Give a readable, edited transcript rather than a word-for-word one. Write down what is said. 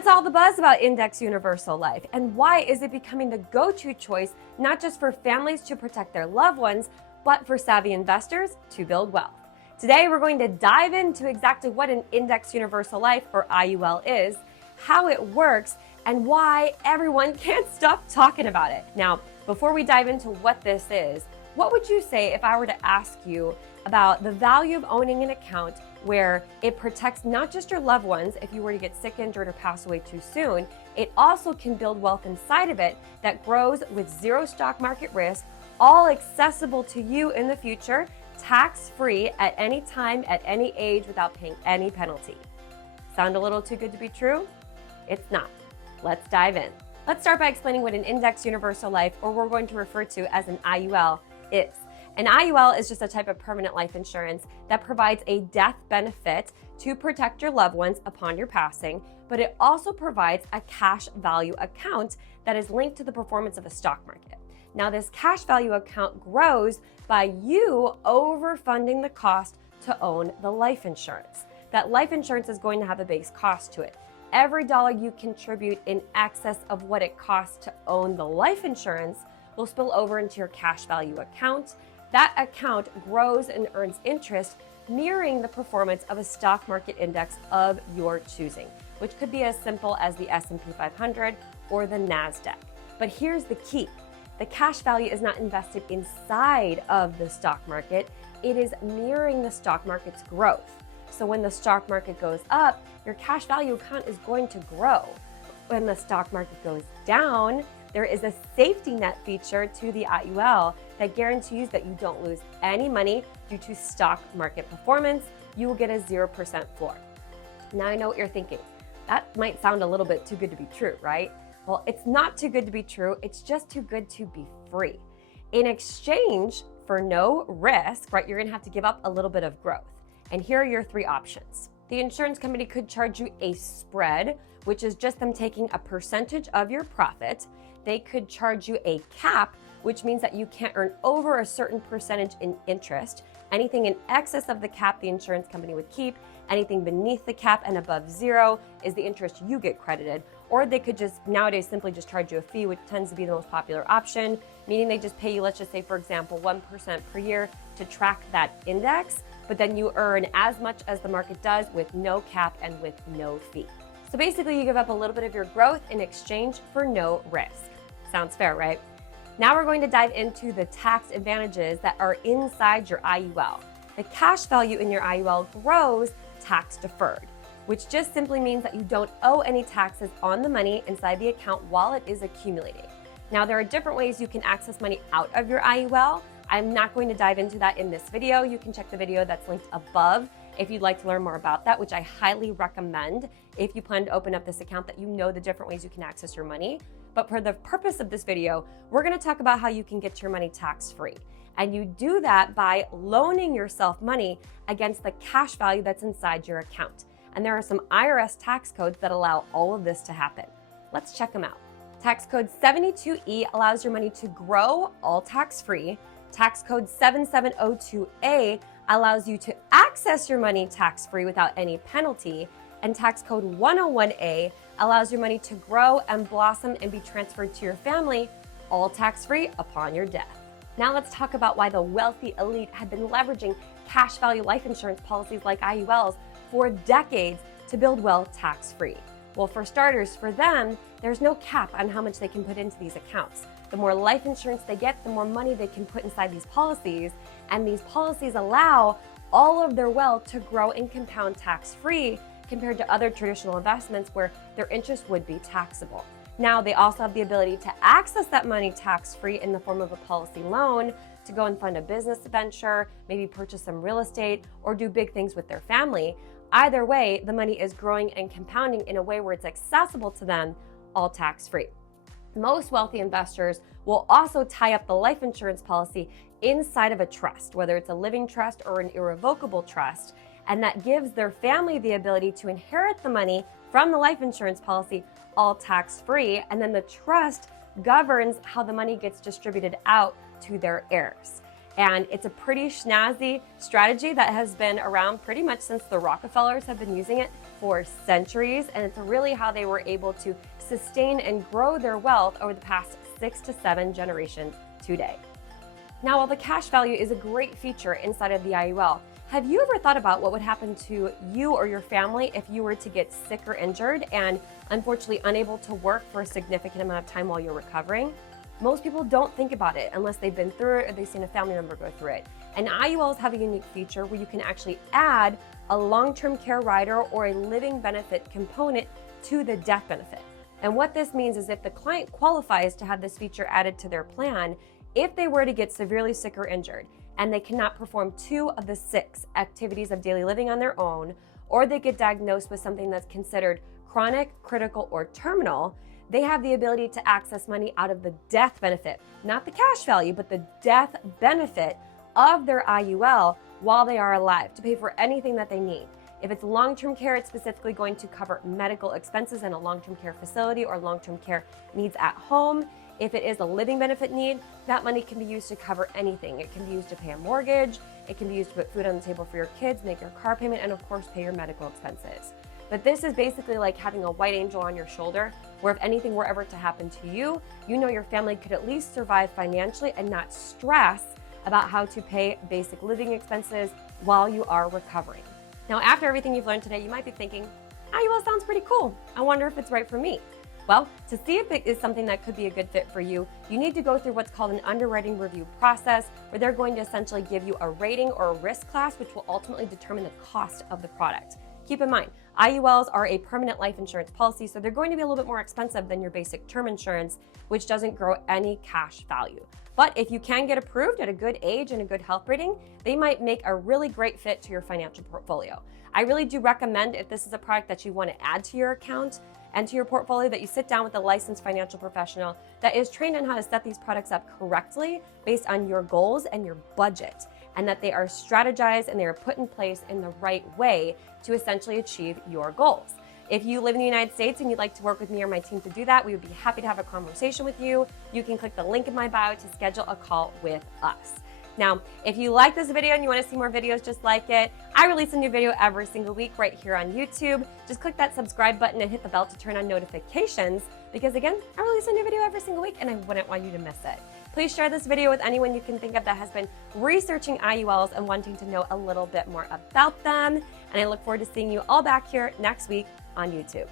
What's all the buzz about Index Universal Life, and why is it becoming the go-to choice not just for families to protect their loved ones, but for savvy investors to build wealth? Today, we're going to dive into exactly what an Index Universal Life, or IUL, is, how it works, and why everyone can't stop talking about it. Now, before we dive into what this is, what would you say if I were to ask you about the value of owning an account where it protects not just your loved ones if you were to get sick, injured, or pass away too soon, it also can build wealth inside of it that grows with zero stock market risk, all accessible to you in the future, tax-free at any time, at any age, without paying any penalty. Sound a little too good to be true? It's not. Let's dive in. Let's start by explaining what an Index Universal Life, or we're going to refer to as an IUL, is. An IUL is just a type of permanent life insurance that provides a death benefit to protect your loved ones upon your passing, but it also provides a cash value account that is linked to the performance of the stock market. Now, this cash value account grows by you overfunding the cost to own the life insurance. That life insurance is going to have a base cost to it. Every dollar you contribute in excess of what it costs to own the life insurance will spill over into your cash value account. That account grows and earns interest, mirroring the performance of a stock market index of your choosing, which could be as simple as the S&P 500 or the NASDAQ. But here's the key. The cash value is not invested inside of the stock market. It is mirroring the stock market's growth. So when the stock market goes up, your cash value account is going to grow. When the stock market goes down, there is a safety net feature to the IUL that guarantees that you don't lose any money due to stock market performance. You will get a 0% floor. Now I know what you're thinking. That might sound a little bit too good to be true, right? Well, it's not too good to be true. It's just too good to be free. In exchange for no risk, right, you're gonna have to give up a little bit of growth. And here are your three options. The insurance company could charge you a spread, which is just them taking a percentage of your profit. They could charge you a cap, which means that you can't earn over a certain percentage in interest. Anything in excess of the cap, the insurance company would keep. Anything beneath the cap and above zero is the interest you get credited. Or they could just nowadays simply just charge you a fee, which tends to be the most popular option, meaning they just pay you, let's just say, for example, 1% per year to track that index, but then you earn as much as the market does with no cap and with no fee. So basically, you give up a little bit of your growth in exchange for no risk. Sounds fair, right? Now we're going to dive into the tax advantages that are inside your IUL. The cash value in your IUL grows tax deferred, which just simply means that you don't owe any taxes on the money inside the account while it is accumulating. Now, there are different ways you can access money out of your IUL. I'm not going to dive into that in this video. You can check the video that's linked above if you'd like to learn more about that, which I highly recommend if you plan to open up this account, that you know the different ways you can access your money. But for the purpose of this video, we're gonna talk about how you can get your money tax-free. And you do that by loaning yourself money against the cash value that's inside your account. And there are some IRS tax codes that allow all of this to happen. Let's check them out. Tax code 72E allows your money to grow all tax-free. Tax code 7702A allows you to access your money tax-free without any penalty. And tax code 101A allows your money to grow and blossom and be transferred to your family, all tax-free upon your death. Now let's talk about why the wealthy elite have been leveraging cash value life insurance policies like IULs for decades to build wealth tax-free. Well, for starters, for them, there's no cap on how much they can put into these accounts. The more life insurance they get, the more money they can put inside these policies, and these policies allow all of their wealth to grow and compound tax-free compared to other traditional investments where their interest would be taxable. Now, they also have the ability to access that money tax-free in the form of a policy loan to go and fund a business venture, maybe purchase some real estate, or do big things with their family. Either way, the money is growing and compounding in a way where it's accessible to them, all tax-free. Most wealthy investors will also tie up the life insurance policy inside of a trust, whether it's a living trust or an irrevocable trust, and that gives their family the ability to inherit the money from the life insurance policy, all tax-free, and then the trust governs how the money gets distributed out to their heirs. And it's a pretty snazzy strategy that has been around pretty much since the Rockefellers have been using it for centuries, and it's really how they were able to sustain and grow their wealth over the past 6 to 7 generations today. Now, while the cash value is a great feature inside of the IUL, have you ever thought about what would happen to you or your family if you were to get sick or injured and unfortunately unable to work for a significant amount of time while you're recovering? Most people don't think about it unless they've been through it or they've seen a family member go through it. And IULs have a unique feature where you can actually add a long-term care rider or a living benefit component to the death benefit. And what this means is if the client qualifies to have this feature added to their plan, if they were to get severely sick or injured and they cannot perform 2 of the 6 activities of daily living on their own, or they get diagnosed with something that's considered chronic, critical, or terminal, they have the ability to access money out of the death benefit, not the cash value, but the death benefit of their IUL while they are alive to pay for anything that they need. If it's long-term care, it's specifically going to cover medical expenses in a long-term care facility or long-term care needs at home. If it is a living benefit need, that money can be used to cover anything. It can be used to pay a mortgage, it can be used to put food on the table for your kids, make your car payment, and of course, pay your medical expenses. But this is basically like having a white angel on your shoulder, where if anything were ever to happen to you, you know your family could at least survive financially and not stress about how to pay basic living expenses while you are recovering. Now, after everything you've learned today, you might be thinking, IUL sounds pretty cool. I wonder if it's right for me. Well, to see if it is something that could be a good fit for you, you need to go through what's called an underwriting review process, where they're going to essentially give you a rating or a risk class, which will ultimately determine the cost of the product. Keep in mind, IULs are a permanent life insurance policy, so they're going to be a little bit more expensive than your basic term insurance, which doesn't grow any cash value. But if you can get approved at a good age and a good health rating, they might make a really great fit to your financial portfolio. I really do recommend, if this is a product that you want to add to your account and to your portfolio, that you sit down with a licensed financial professional that is trained on how to set these products up correctly based on your goals and your budget, and that they are strategized and they are put in place in the right way to essentially achieve your goals. If you live in the United States and you'd like to work with me or my team to do that, we would be happy to have a conversation with you. You can click the link in my bio to schedule a call with us. Now, if you like this video and you want to see more videos just like it, I release a new video every single week right here on YouTube. Just click that subscribe button and hit the bell to turn on notifications, because again, I release a new video every single week and I wouldn't want you to miss it. Please share this video with anyone you can think of that has been researching IULs and wanting to know a little bit more about them. And I look forward to seeing you all back here next week on YouTube.